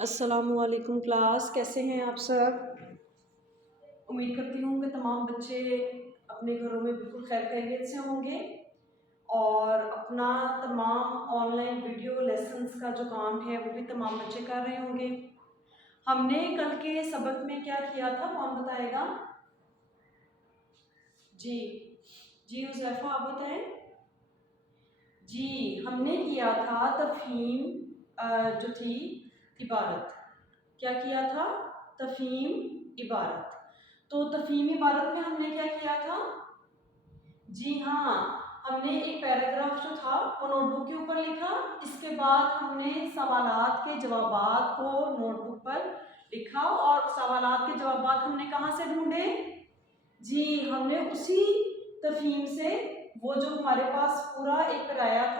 अस्सलामुअलैकुम क्लास, कैसे हैं आप सब। उम्मीद करती हूँ कि तमाम बच्चे अपने घरों में बिल्कुल खैर खैरियत से होंगे और अपना तमाम ऑनलाइन वीडियो लेसन्स का जो काम है वो भी तमाम बच्चे कर रहे होंगे। हमने कल के सबक में क्या किया था, कौन बताएगा। जी जी हुज़ैफ़ा, आप बताएं। जी, हमने किया था तफ़हीम जो थी इबारत। क्या किया था? तफ़हीम इबारत। तो तफ़हीम इबारत में हमने क्या किया था? जी हाँ, हमने एक पैराग्राफ जो था वो नोटबुक के ऊपर लिखा। इसके बाद हमने सवालात के जवाबात को नोटबुक पर लिखा और सवालात के जवाबात हमने कहाँ से ढूंढे? जी, हमने उसी तफ़हीम से, वो जो हमारे पास पूरा एक पैराया था,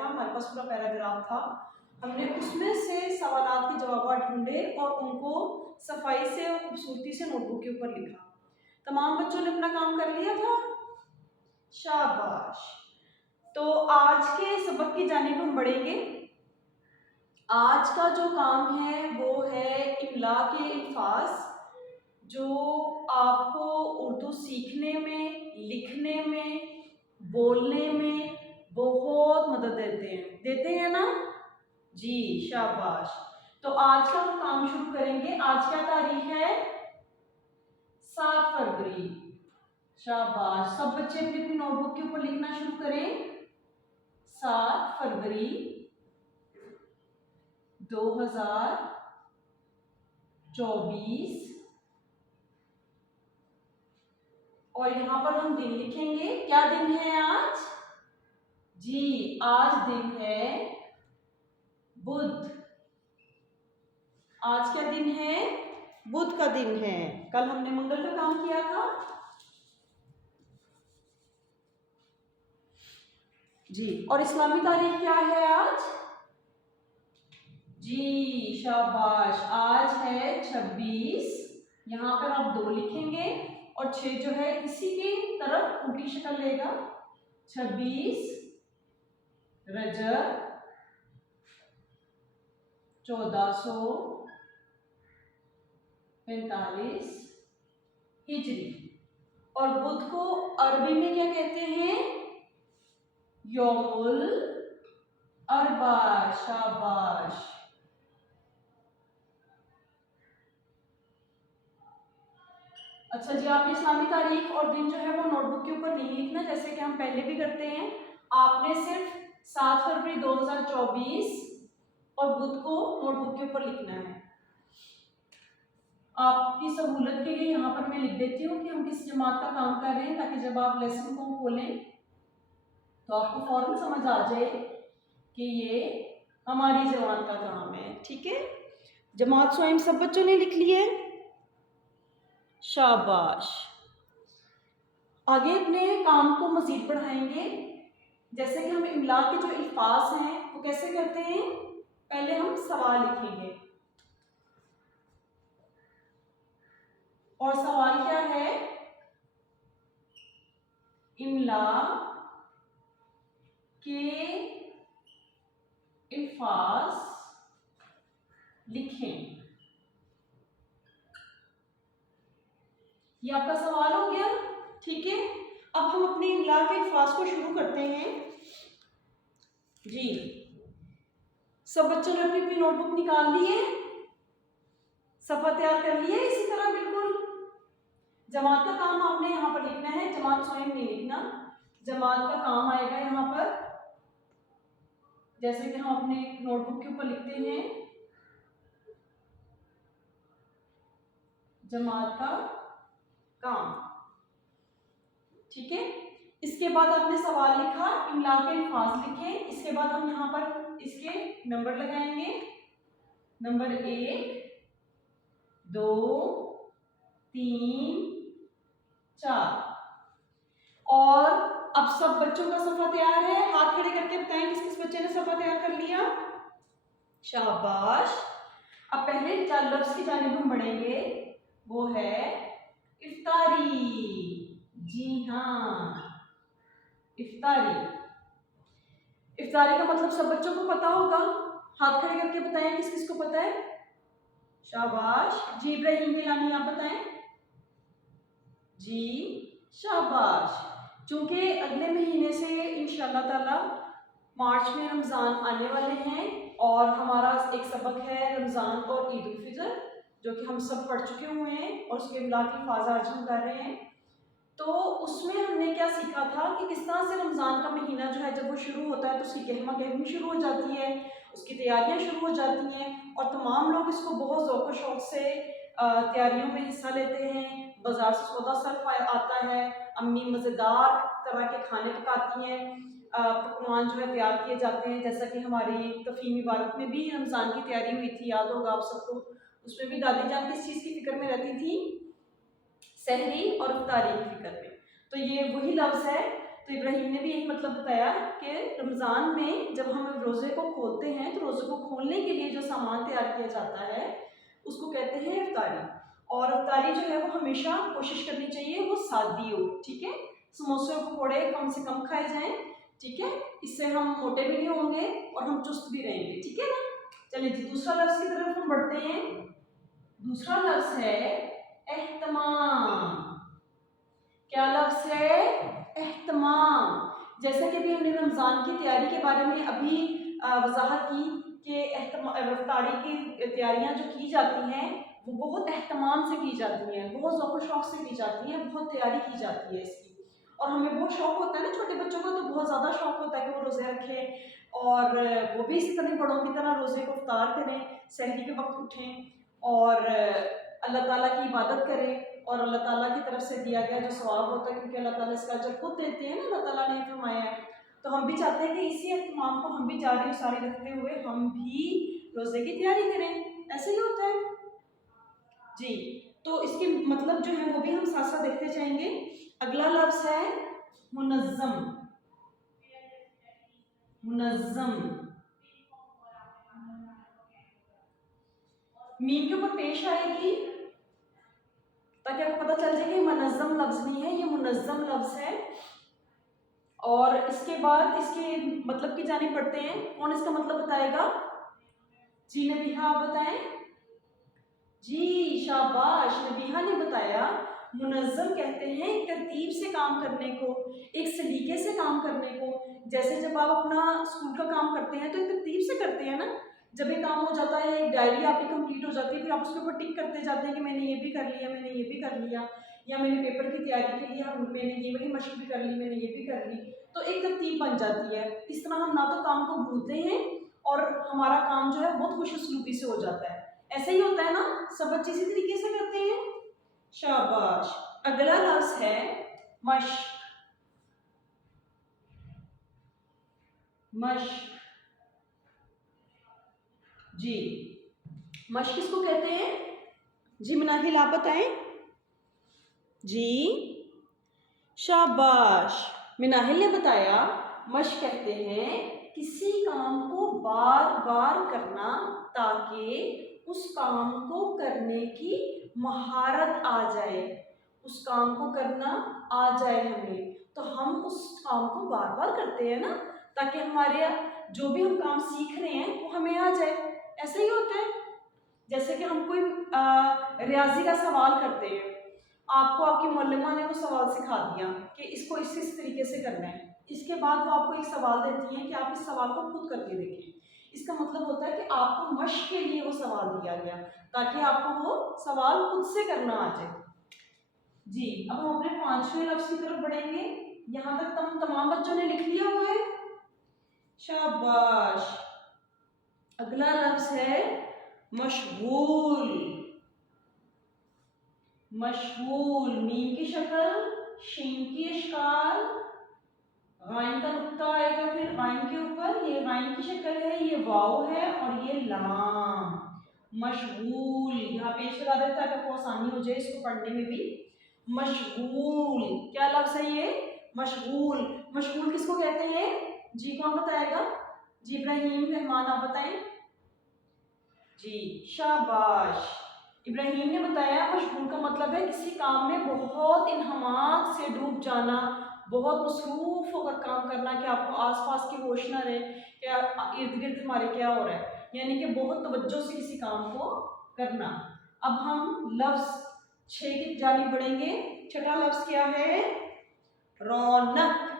हमारे पास पूरा पैराग्राफ था, हमने उसमें से सवालात के जवाब ढूंढे और उनको सफाई से और खूबसूरती से नोटबुक के ऊपर लिखा। तमाम बच्चों ने अपना काम कर लिया था, शाबाश। तो आज के सबक की जानिब हम बढ़ेंगे। आज का जो काम है वो है इमला के अल्फाज, जो आपको उर्दू सीखने में, लिखने में, बोलने में बहुत मदद देते हैं ना जी, शाबाश। तो आज का हम काम शुरू करेंगे। आज क्या तारीख है? 7 फरवरी। शाबाश, सब बच्चे अपनी अपनी नोटबुक के ऊपर लिखना शुरू करें। 7 फरवरी 2024 और यहाँ पर हम दिन लिखेंगे। क्या दिन है आज? जी, आज दिन है बुध। आज क्या दिन है? बुध का दिन है। कल हमने मंगल का काम किया था जी। और इस्लामी तारीख क्या है आज? जी, शाबाश, आज है 26। यहाँ पर आप 2 लिखेंगे और 6 जो है इसी की तरफ उल्टी शक्ल लेगा। 26 रजब 1445 हिजरी। और बुध को अरबी में क्या कहते हैं? यौमुल अरबा। शाबाश। अच्छा जी, आपने इस्लामी तारीख और दिन जो है वो नोटबुक के ऊपर नहीं लिखना, जैसे कि हम पहले भी करते हैं। आपने सिर्फ 7 फरवरी 2024 और बुध को नोटबुक के ऊपर लिखना है। आपकी सहूलत के लिए यहाँ पर मैं लिख देती हूँ कि हम किस जमात का काम कर रहे हैं, ताकि जब आप लेसन को खोलें तो आपको फौरन समझ आ जाए कि ये हमारी जमात का काम है। ठीक है, जमात स्वयं सब बच्चों ने लिख लिया है, शाबाश। आगे अपने काम को मजीद बढ़ाएंगे। जैसे कि हम इमला के जो अल्फाज हैं वो कैसे करते हैं? पहले हम सवाल लिखेंगे और सवाल क्या है? इमला के अल्फाज लिखें। ये आपका सवाल हो गया। ठीक है, अब हम अपने इमला के अल्फाज को शुरू करते हैं जी। सब बच्चों ने अपनी अपनी नोटबुक निकाल ली है, सफा तैयार कर लिया है। इसी तरह बिल्कुल जमात का काम आपने यहाँ पर लिखना है, जमात स्वयं नहीं लिखना। जमात का काम आएगा यहाँ पर, जैसे कि हम अपने नोटबुक के ऊपर लिखते हैं जमात का काम। ठीक है, इसके बाद आपने सवाल लिखा, इमला के अल्फाज लिखे। इसके बाद हम यहाँ पर इसके नंबर लगाएंगे। नंबर 1 2 3 4। और अब सब बच्चों का सफा तैयार है। हाथ खड़े करके बताएं किस किस बच्चे ने सफा तैयार कर लिया, शाबाश। अब पहले लफ्ज की जानिब हम बढ़ेंगे, वो है इफ्तारी। जी हाँ, इफ्तारी। इफ्तारी का मतलब सब बच्चों को पता होगा। हाथ खड़े करके बताएं किस किस को पता है। शाबाश। जी इब्राहिम गिलानी आप बताएं। जी शाबाश। चूंकि अगले महीने से इंशाल्लाह ताला मार्च में रमज़ान आने वाले हैं और हमारा एक सबक है रमज़ान और ईद उल फितर, जो कि हम सब पढ़ चुके हुए हैं और उसके इमला की हिफाज़त आज हम कर रहे हैं। तो उसमें हमने क्या सीखा था कि किस तरह से रमज़ान का महीना जो है जब वो शुरू होता है तो उसकी गहमा गहमी शुरू हो जाती है, उसकी तैयारियां शुरू हो जाती हैं और तमाम लोग इसको बहुत ज़ौक़ व शौक़ से तैयारियों में हिस्सा लेते हैं। बाज़ार से सौदा सर्फ आता है, अम्मी मज़ेदार तरह के खाने पकाती हैं, पकवान जो है तैयार किए जाते हैं। जैसा कि हमारी तफ़हीम मुबारक में भी रमज़ान की तैयारी हुई थी, याद होगा आप सबको। उसमें भी दादी जान किस चीज़ की फ़िक्र में रहती थी? सहरी और इफ्तारी की फ़िक्र में। तो ये वही लफ्ज़ है। तो इब्राहिम ने भी यही मतलब बताया कि रमज़ान में जब हम रोज़े को खोलते हैं तो रोज़े को खोलने के लिए जो सामान तैयार किया जाता है उसको कहते हैं इफ्तारी। और इफ्तारी जो है वो हमेशा कोशिश करनी चाहिए वो सादी हो, ठीक है। समोसे और पकौड़े कम से कम खाए जाएं, ठीक है। इससे हम मोटे भी नहीं होंगे और हम चुस्त भी रहेंगे, ठीक है ना। चलिए जी दूसरा लफ्ज़ की तरफ हम बढ़ते हैं। दूसरा लफ्ज़ है एहतमाम। क्या लफ्ज़ है? एहतमाम। जैसे कि अभी हमने रमज़ान की तैयारी के बारे में अभी वजाहत की कि इफ्तारी की तैयारियां जो की जाती हैं वो बहुत एहतमाम से की जाती हैं, बहुत ज़ौक़ व शौक़ से की जाती हैं, बहुत तैयारी की जाती है इसकी। और हमें बहुत शौक़ होता है ना, छोटे बच्चों को तो बहुत ज़्यादा शौक़ होता है कि वो रोज़े रखें और वो भी इसी तरह बड़ों की तरह रोज़े को इफ्तार करें, सहरी के वक्त उठें और अल्लाह ताला की इबादत करें और अल्लाह ताला की तरफ से दिया गया जो सवाब होता है, क्योंकि अल्लाह ताला इसका अजर खुद देते हैं ना, अल्लाह ताला ने फरमाया है। तो हम भी चाहते हैं कि इसी एहतमाम को हम भी जारी सारी रखते हुए हम भी रोज़े की तैयारी करें। ऐसे ही होता है जी। तो इसके मतलब जो है वो भी हम साथ साथ देखते जाएंगे। अगला लफ्ज़ है मुनज़्ज़म। मुनज़्ज़म मीम के ऊपर पेश आएगी ताकि आपको पता चल जाए कि मुनज़्ज़म लफ्ज़ नहीं है, ये मुनज़्ज़म लफ्ज़ है। और इसके बाद इसके मतलब की जानिब पढ़ते हैं। कौन इसका मतलब बताएगा? जी नबीहा आप बताएं। जी शाबाश, नबीहा ने बताया। मुनज़्ज़म कहते हैं एक तरतीब से काम करने को, एक सलीके से काम करने को। जैसे जब आप अपना स्कूल का काम करते हैं तो एक तरतीब से करते हैं ना। जब एक काम हो जाता है, एक डायरी आपकी कंप्लीट हो जाती है, फिर आप उसके ऊपर टिक करते जाते हैं कि मैंने ये भी कर लिया, मैंने ये भी कर लिया, या मैंने पेपर की तैयारी के लिए मैंने ये वाली मशक भी कर ली, मैंने ये भी कर ली। तो एक तरतीब बन जाती है। इस तरह हम ना तो काम को भूलते हैं और हमारा काम जो है बहुत खुशउस्लूबी से हो जाता है। ऐसे ही होता है ना, सब बच्चे इसी तरीके से करते हैं। शाबाश। अगला लफ्ज़ है मश्क। मश्क जी, मश्क किसको कहते हैं? जी मुनाहिल आप बताएं। जी शाबाश, मिनाहिल ने बताया। मश्क कहते हैं किसी काम को बार बार करना ताकि उस काम को करने की महारत आ जाए। उस काम को करना आ जाए हमें, तो हम उस काम को बार बार करते हैं ना, ताकि हमारे जो भी हम काम सीख रहे हैं वो हमें आ जाए। ऐसे ही होता है। जैसे कि हम कोई रियाजी का सवाल करते हैं, आपको आपकी मौलमा ने वो सवाल सिखा दिया कि इसको इस तरीके से करना है। इसके बाद वो आपको एक सवाल देती हैं कि आप इस सवाल को खुद करके देखें। इसका मतलब होता है कि आपको मश्क के लिए वो सवाल दिया गया ताकि आपको वो सवाल खुद से करना आ जाए। जी अब हम अपने 5वें लफ्ज़ की तरफ बढ़ेंगे। यहाँ तक तमाम बच्चों ने लिख लिया हुआ है? शाबाश। अगला लफ्ज़ है मशगूल। मशगूल, मीम की शक्ल, शीन की इश्काल, गाइन का नुक्ता आएगा फिर गाइन के ऊपर। ये गाइन की शक्ल है, ये वाव है और ये लाम। मशगूल यहाँ पेश लगा देता है ताकि आसानी हो जाए इसको पढ़ने में भी। मशगूल क्या लफ्ज़ है ये? मशगूल। मशगूल किसको कहते हैं? जी कौन बताएगा? जी इब्राहिम रहमान आप बताएं। जी शाबाश, इब्राहिम ने बताया। मशगूल का मतलब है किसी काम में बहुत इन्हमाक से डूब जाना, बहुत मसरूफ होकर काम करना कि आपको आसपास की होश ना रहे कि इर्द गिर्द हमारे क्या हो रहा है, यानी कि बहुत तवज्जो से किसी काम को करना। अब हम लफ्ज 6 की जानिब बढ़ेंगे। छठा लफ्ज क्या है? रौनक।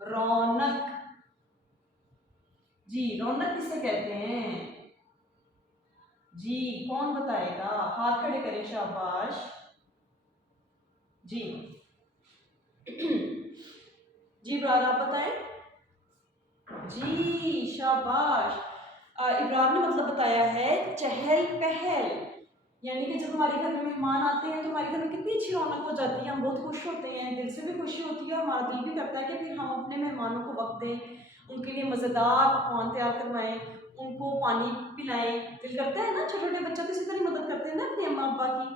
रौनक। जी रौनक किसे कहते हैं? जी कौन बताएगा? हाथ खड़े करें, शाबाश। जी जी इब्रार आप बताएं। जी शाबाश। इब्रार ने मतलब बताया है चहल पहल, यानी कि जब हमारे घर में मेहमान आते हैं तो हमारे घर में कितनी अच्छी रौनक हो जाती है, हम बहुत खुश होते हैं, दिल से भी खुशी होती है, हमारा दिल भी करता है कि फिर हम अपने मेहमानों को वक्त दें, उनके लिए मज़ेदार पकवान तैयार करवाएं, उनको पानी पिलाएं। दिल करता है ना, छोटे छोटे बच्चे तो इसी तरह मदद करते हैं ना अपने अम्मा अब्बा की।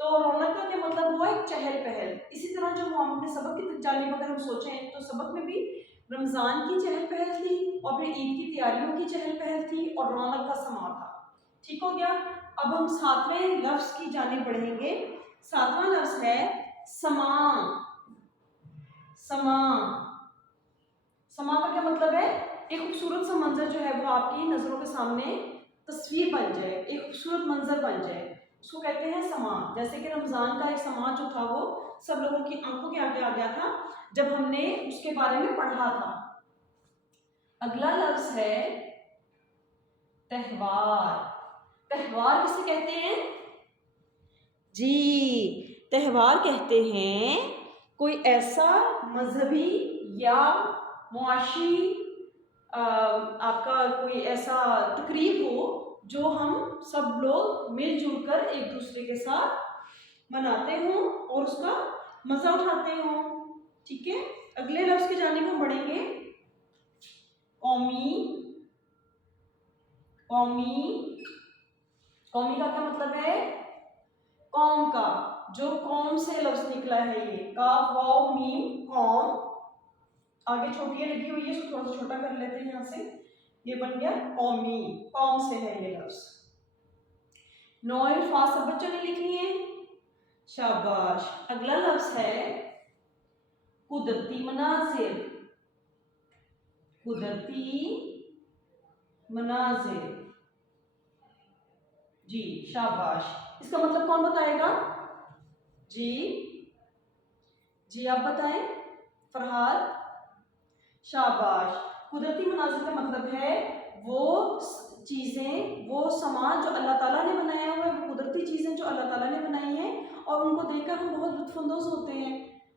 तो रौनक का क्या मतलब हुआ? एक चहल पहल। इसी तरह जो हम अपने सबक की जानिब अगर हम सोचें तो सबक में भी रमज़ान की चहल पहल थी और फिर ईद की तैयारियों की चहल पहल थी और रौनक का समा था। ठीक हो गया। अब हम 7वें लफ्ज की जानिब बढ़ेंगे। 7वां लफ्ज है समा। समा। समा का क्या मतलब है? एक खूबसूरत सा मंजर जो है वो आपकी नजरों के सामने तस्वीर बन जाए, एक खूबसूरत मंजर बन जाए, उसको कहते हैं समा। जैसे कि रमजान का एक समा जो था वो सब लोगों की आंखों के आगे आ गया था जब हमने उसके बारे में पढ़ा था। अगला लफ्ज है त्योहार। त्योहार किसे कहते हैं? जी त्योहार कहते हैं कोई ऐसा मजहबी या मुआशी आपका कोई ऐसा तकरीब हो जो हम सब लोग मिलजुल कर एक दूसरे के साथ मनाते हों और उसका मजा उठाते हों। ठीक है। अगले लफ्ज की जानिब हम बढ़ेंगे। कौमी। कौमी। कौमी का क्या मतलब है? कौम का। जो कौम से लफ्ज निकला है ये काफ वाव मीम कौम, आगे छोटियां लगी हुई है, इसको थोड़ा सा छोटा कर लेते हैं यहाँ से, ये बन गया कौमी। कौम से है ये लफ्ज। नॉय फा सब बच्चों ने लिख लिए? शाबाश। अगला लफ्ज है कुदरती मनाजिर। कुदरती मनाजिर। जी शाबाश। इसका मतलब कौन बताएगा? जी जी आप बताएं फरहाद। शाबाश। कुदरती मनाजिर का मतलब है वो चीज़ें, वो समाज जो अल्लाह ताला ने बनाया हुआ है, वो कुदरती चीज़ें जो अल्लाह ताला ने बनाई हैं और उनको देखकर हम बहुत लुत्फानंदोज़ होते हैं।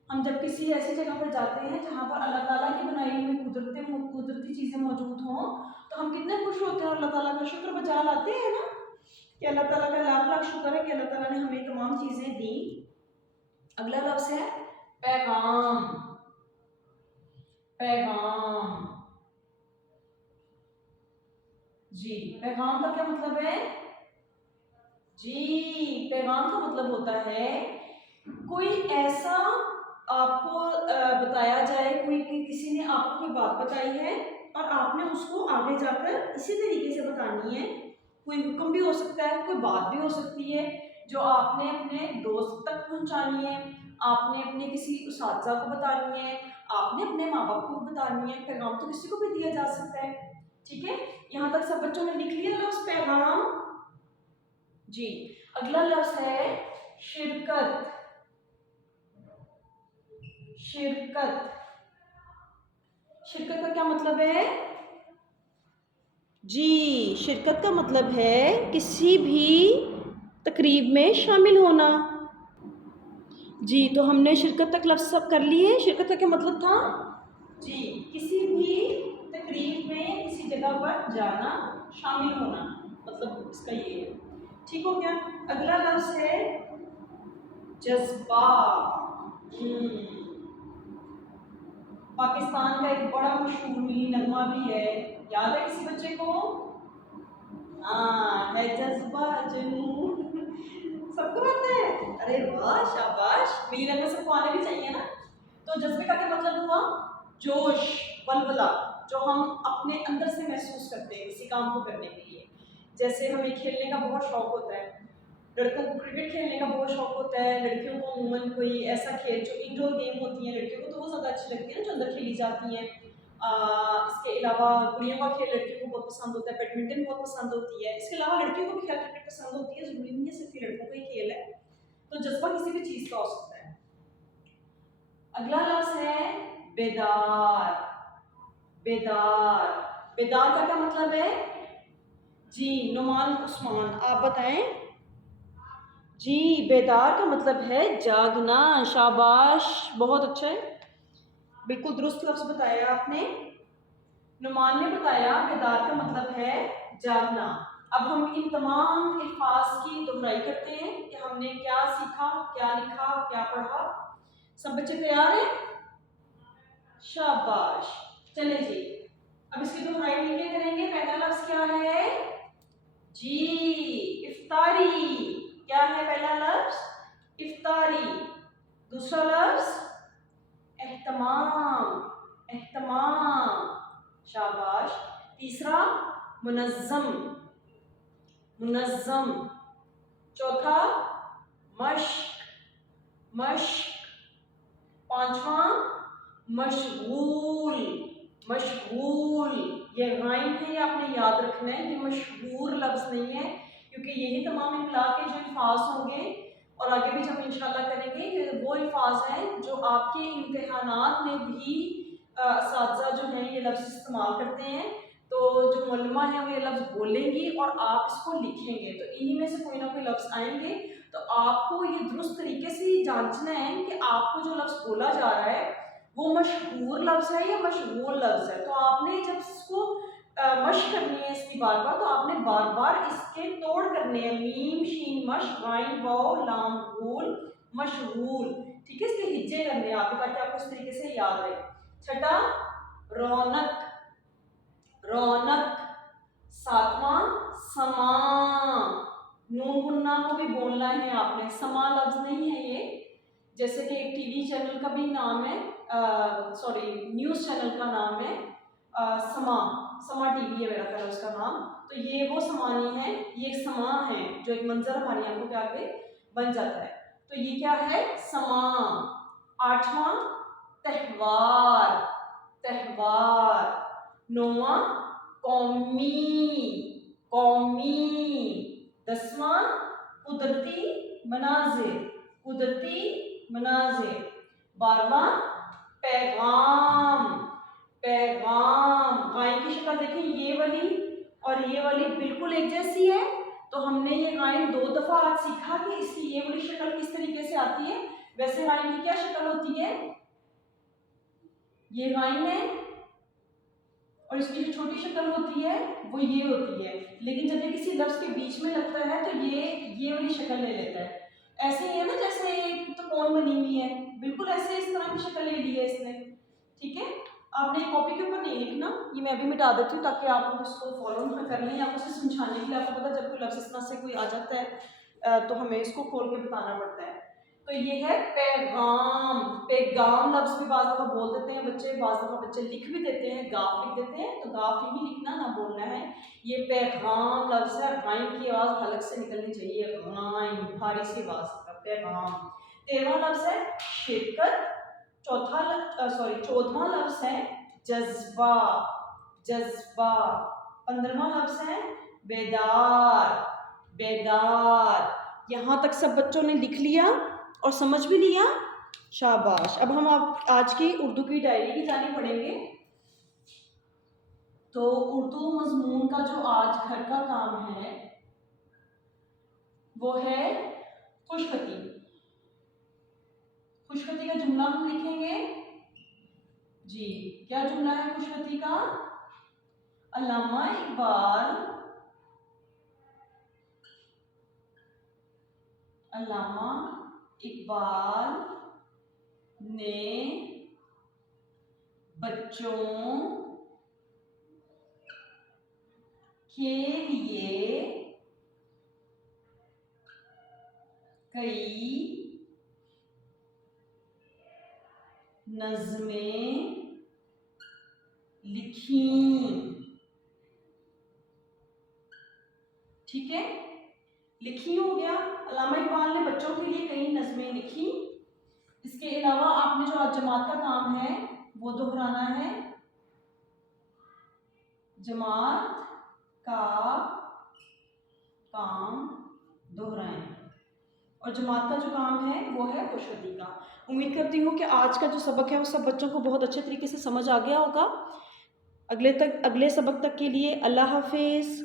हम जब किसी ऐसी जगह पर जाते हैं जहाँ पर अल्लाह ताला की बनाई हुई कुदरती चीज़ें मौजूद हों तो हम कितने खुश होते हैं और अल्लाह ताला का शुक्र बजा लाते हैं ना, कि अल्लाह ताला का लाख लाख शुक्र है कि अल्लाह ताला ने हमें तमाम चीज़ें दी। अगला लफ्ज़ है पैगाम। पैगाम। जी पैगाम का क्या मतलब है? जी पैगाम का मतलब होता है कोई ऐसा आपको बताया जाए, कोई किसी ने आपको कोई बात बताई है और आपने उसको आगे जाकर इसी तरीके से बतानी है। कोई हुक्म भी हो सकता है, कोई बात भी हो सकती है जो आपने अपने दोस्त तक पहुंचानी है, आपने अपने किसी उस्ताद को बतानी है, आपने अपने माँ बाप को बतानी है। पैगाम तो किसी को भी दिया जा सकता है। ठीक है। यहाँ तक सब बच्चों ने लिख लिया लफ्ज पैगाम? जी। अगला लफ्ज है शिरकत। शिरकत। शिरकत का क्या मतलब है? जी शिरकत का मतलब है किसी भी तकरीब में शामिल होना। जी तो हमने शिरकत तक लफ्ज सब कर लिए। शिरकत का क्या मतलब था? जी किसी भी तकरीब में किसी जगह पर जाना, शामिल होना, मतलब इसका ये है। ठीक हो गया। अगला लफ्ज है जज्बा। पाकिस्तान का एक बड़ा मशहूर मिली नगमा भी है, याद है किसी बच्चे को? हाँ है जज्बा जुनून। सबको आता है? अरे वाह शाबाश। मिली नगमा सबको आने भी चाहिए ना। तो जज्बे का क्या मतलब हुआ? जोश, बलबला, जो हम अपने अंदर से महसूस करते हैं किसी काम को करने के लिए। जैसे हमें खेलने का बहुत शौक होता है, लड़कों को क्रिकेट खेलने का बहुत शौक होता है, लड़कियों को अमूमन कोई ऐसा खेल जो इंडोर गेम होती है लड़कियों को तो वो ज़्यादा अच्छी लगती है ना, जो अंदर खेली जाती हैं। इसके अलावा गुड़ियों का खेल लड़कियों को बहुत पसंद होता है, बैडमिंटन बहुत पसंद होती है। इसके अलावा लड़कियों को भी खेल क्रिकेट पसंद होती है, ज़रूरी नहीं है सिर्फ ये लड़कों का ही खेल है। तो जज्बा किसी भी चीज़ का हो सकता है। अगला लफ्ज़ है बेदार। बेदार, बेदार का क्या मतलब है जी? नुमान उस्मान, आप बताएं जी। बेदार का मतलब है जागना। शाबाश, बहुत अच्छा है, बिल्कुल दुरुस्त लफ्ज़ बताया आपने। नुमान ने बताया बेदार का मतलब है जागना। अब हम इन तमाम अल्फाज की दोहराई करते हैं कि हमने क्या सीखा, क्या लिखा, क्या पढ़ा। सब बच्चे तैयार हैं? शाबाश, चले जी, अब इसकी दोहराई मिलके करेंगे। पहला लफ्ज क्या है जी? इफ्तारी। क्या है पहला लफ्ज? इफ्तारी। दूसरा लफ्ज एहतमाम। एहतमाम, शाबाश। तीसरा मुनज़्ज़म। मुनज़्ज़म। चौथा मश्क। मश्क। पांचवा मशगूल। मशगूल, ये गाइन है, ये आपने याद रखना है, ये मशहूर लफ्ज़ नहीं है, क्योंकि यही तमाम मिला के जो अल्फाज होंगे और आगे भी जब इंशाल्लाह करेंगे, ये वो अल्फाज हैं जो आपके इम्तिहानात में भी असातिज़ा जो हैं ये लफ्ज़ इस्तेमाल करते हैं। तो जो मुअल्लिमा है वो ये लफ्ज़ बोलेंगी और आप इसको लिखेंगे, तो इन्हीं में से कोई ना कोई लफ्ज़ आएंगे। तो आपको ये दुरुस्त तरीके से जांचना है कि आपको जो लफ्ज़ बोला जा रहा है वो मशहूर लफ्ज़ है या मशगूल लफ्ज़ है। तो आपने जब इसको मश करनी है इसकी बार बार, तो आपने बार बार इसके तोड़ करने हैं। मीम शीन मश, गाइन वाव लाम गूल, मशगूल। ठीक है, इसके हिज्जे करने हैं आपको, ताकि आपको इस तरीके से याद रहे। छठा रौनक। रौनक। सातवां समा। नून गुन्ना को भी बोलना है आपने, समा लफ्ज नहीं है ये। जैसे कि एक टीवी चैनल का भी नाम है, सॉरी न्यूज़ चैनल का नाम है समा। समा टीवी है मेरा ख्याल उसका नाम। तो ये वो समा नहीं है, ये एक समा है जो एक मंजर हमारी आंखों के आगे बन जाता है। तो ये क्या है? समा। आठवां त्योहार। त्योहार। नौवां कौमी। कौमी। दसवां कुदरती मनाजिर। कुदरती मनाजिर। 12वां पैगाम। पैगाम। गाय की शक्ल देखें, ये वाली और ये वाली बिल्कुल एक जैसी है। तो हमने ये गाय 2 दफा आज सीखा कि इसकी ये वाली शक्ल किस तरीके से आती है। वैसे गाय की क्या शक्ल होती है? ये गाय है और इसकी जो छोटी शक्ल होती है वो ये होती है। लेकिन जब ये किसी लफ्ज के बीच में लगता है तो ये वाली शक्ल ले लेता है। ऐसे ही है ना, जैसे एक तो कौन बनी हुई है, बिल्कुल ऐसे इस तरह की शक्ल ले ली है इसने। ठीक है, आपने कॉपी के ऊपर नहीं लिखना, ये मैं अभी मिटा देती हूँ ताकि आप लोग उसको फॉलो कर लें। आपको उसे समझाने के लिए, आपको पता जब कोई लफ्ज इस तरह से कोई आ जाता है तो हमें इसको खोल के बताना पड़ता है। तो ये है पैगाम। पैगाम लफ्ज भी बाज़ दफ़ा बोल देते हैं बच्चे, बाज़ दफ़ा बच्चे लिख भी देते हैं, गाफ लिख देते हैं। तो गाफ ही लिखना, ना बोलना है। ये पैगाम लफ्ज है, गाइन की आवाज़ हलक से निकलनी चाहिए, गाइन भारी सी आवाज़। पैगाम। 13वां लफ्ज है शिरकत। चौथवां लफ्ज है जज्बा। जज्बा। 15वां लफ्ज है बेदार। बेदार। यहाँ तक सब बच्चों ने लिख लिया और समझ भी लिया? शाबाश। अब हम आज की उर्दू की डायरी की जानी पढ़ेंगे। तो उर्दू मजमून का जो आज घर का काम है वो है खुशखती। खुशखती का जुमला हम लिखेंगे जी। क्या जुमला है खुशखती का? अल्लामा इकबाल। अल्लामा इकबाल ने बच्चों के लिए कई नज़्में लिखी। ठीक है, लिखी हो गया। अल्लामा इकबाल ने बच्चों के लिए कई नज़्में लिखी। इसके अलावा आपने जो आज जमात का काम है वो दोहराना है। जमात का काम दोहराएं। और जमात का जो काम है वो है खुशवती का। उम्मीद करती हूँ कि आज का जो सबक है वो सब बच्चों को बहुत अच्छे तरीके से समझ आ गया होगा। अगले सबक तक के लिए अल्लाह हाफिज़।